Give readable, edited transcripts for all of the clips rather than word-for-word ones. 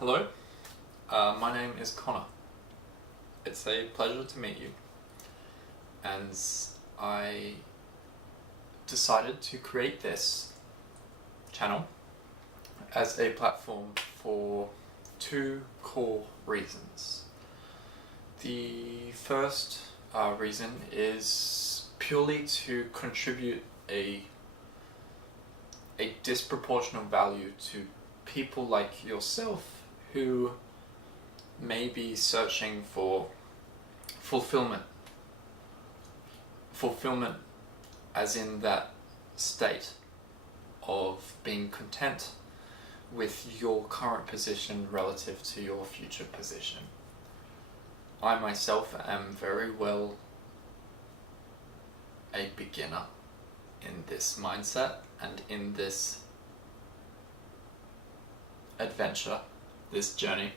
Hello, my name is Connor. It's a pleasure to meet you, and I decided to create this channel as a platform for two core reasons. The first reason is purely to contribute a disproportionate value to people like yourself who may be searching for fulfillment as in that state of being content with your current position relative to your future position. I myself am very well a beginner in this mindset and in this adventure, this journey,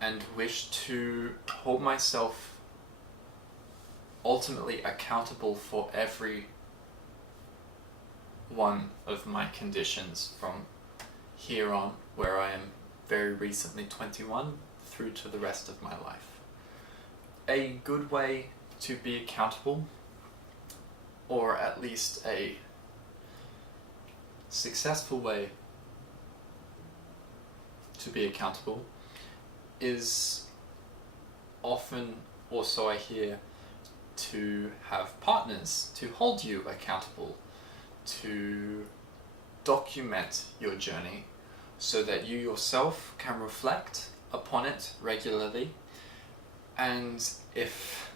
and wish to hold myself ultimately accountable for every one of my conditions from here on, where I am very recently 21, through to the rest of my life. A good way to be accountable, or at least a successful way to be accountable, is often, or so I hear, to have partners to hold you accountable, to document your journey so that you yourself can reflect upon it regularly, and if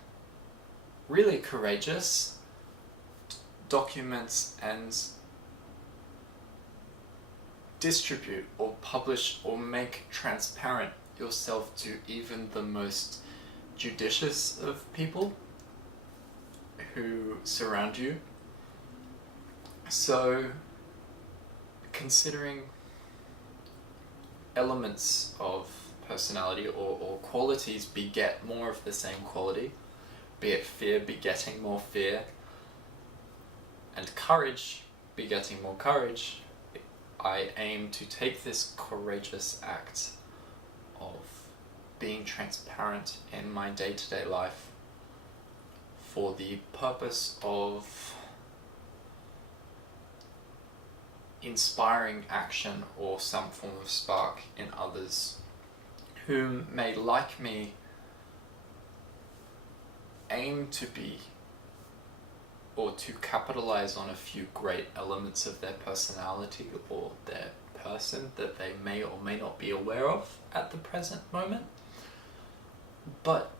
really courageous, document and distribute or publish or make transparent yourself to even the most judicious of people who surround you. So, considering elements of personality or qualities beget more of the same quality, be it fear begetting more fear, and courage begetting more courage, I aim to take this courageous act of being transparent in my day-to-day life for the purpose of inspiring action or some form of spark in others who may, like me, aim to be or to capitalize on a few great elements of their personality or their person that they may or may not be aware of at the present moment, but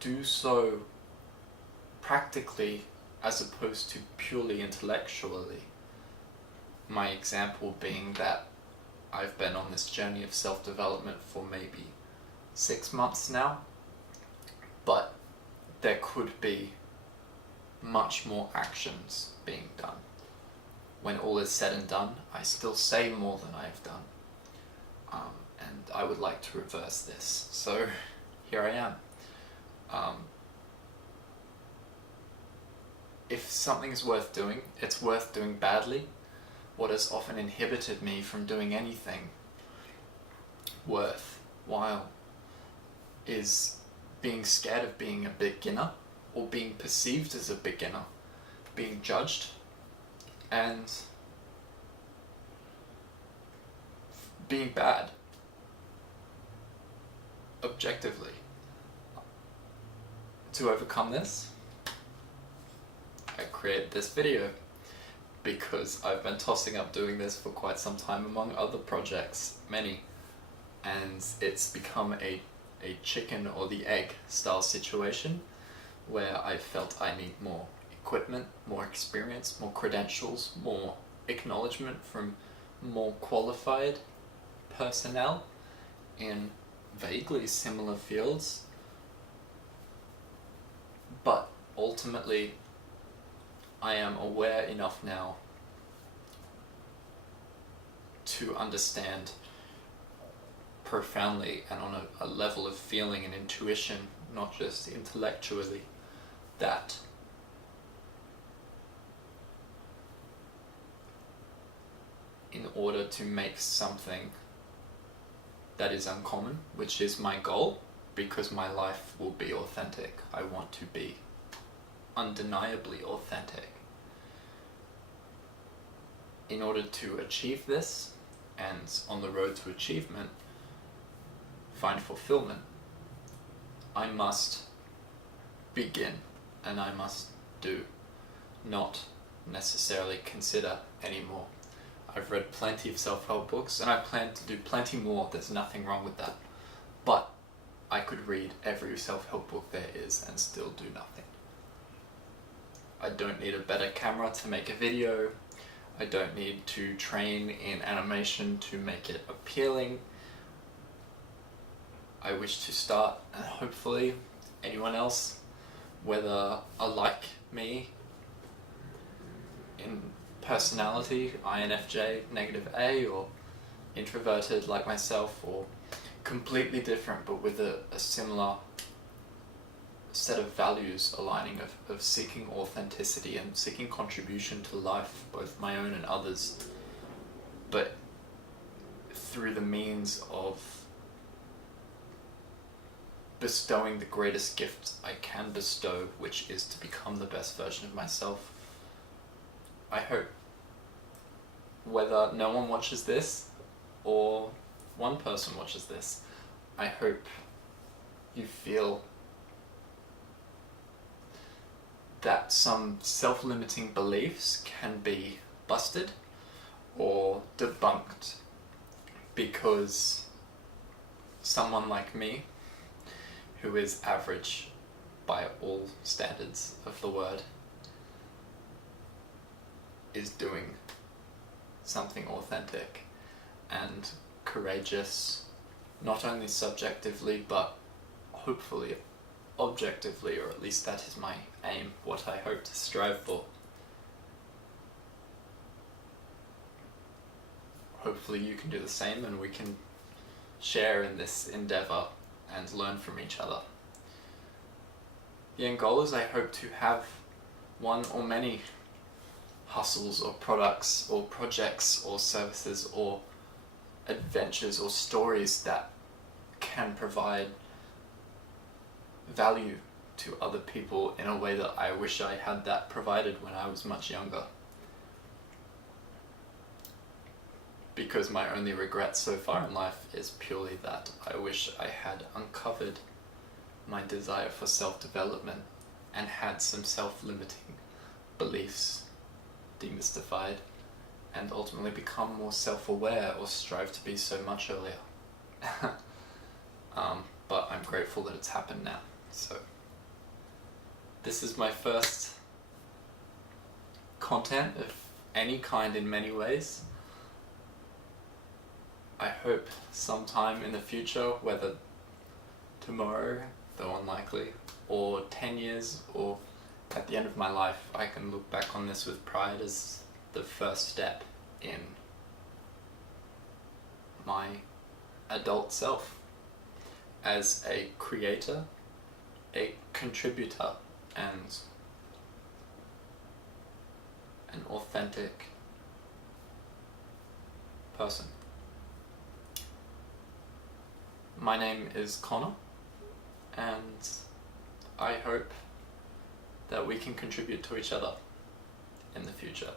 do so practically as opposed to purely intellectually. My example being that I've been on this journey of self-development for maybe 6 months now, but there could be much more actions being done. When all is said and done, I still say more than I've done. And I would like to reverse this. So here I am. If something is worth doing, it's worth doing badly. What has often inhibited me from doing anything worthwhile is being scared of being a beginner, or being perceived as a beginner, being judged, and being bad, objectively. To overcome this, I created this video because I've been tossing up doing this for quite some time among other projects, many, and it's become a chicken or the egg style situation where I felt I need more equipment, more experience, more credentials, more acknowledgement from more qualified personnel in vaguely similar fields. But ultimately, I am aware enough now to understand profoundly and on a level of feeling and intuition, not just intellectually, that in order to make something that is uncommon, which is my goal, because my life will be authentic. I want to be undeniably authentic. In order to achieve this, and on the road to achievement, find fulfillment, I must begin, and I must do, not necessarily consider anymore. I've read plenty of self-help books, and I plan to do plenty more. There's nothing wrong with that. But I could read every self-help book there is and still do nothing. I don't need a better camera to make a video. I don't need to train in animation to make it appealing. I wish to start, and hopefully anyone else, whether alike me in personality, INFJ, negative A, or introverted like myself, or completely different but with a similar set of values aligning of seeking authenticity and seeking contribution to life, both my own and others, but through the means of bestowing the greatest gift I can bestow, which is to become the best version of myself. I hope, whether no one watches this or one person watches this, I hope you feel that some self-limiting beliefs can be busted or debunked, because someone like me, who is average by all standards of the word, is doing something authentic and courageous, not only subjectively but hopefully objectively, or at least that is my aim, what I hope to strive for. Hopefully you can do the same, and we can share in this endeavour and learn from each other. The end goal is I hope to have one or many hustles or products or projects or services or adventures or stories that can provide value to other people in a way that I wish I had that provided when I was much younger. Because my only regret so far in life is purely that I wish I had uncovered my desire for self-development and had some self-limiting beliefs demystified, and ultimately become more self-aware or strive to be so much earlier. But I'm grateful that it's happened now. So this is my first content of any kind in many ways. I hope sometime in the future, whether tomorrow, though unlikely, or 10 years, or at the end of my life, I can look back on this with pride as the first step in my adult self, as a creator, a contributor, and an authentic person. My name is Connor, and I hope that we can contribute to each other in the future.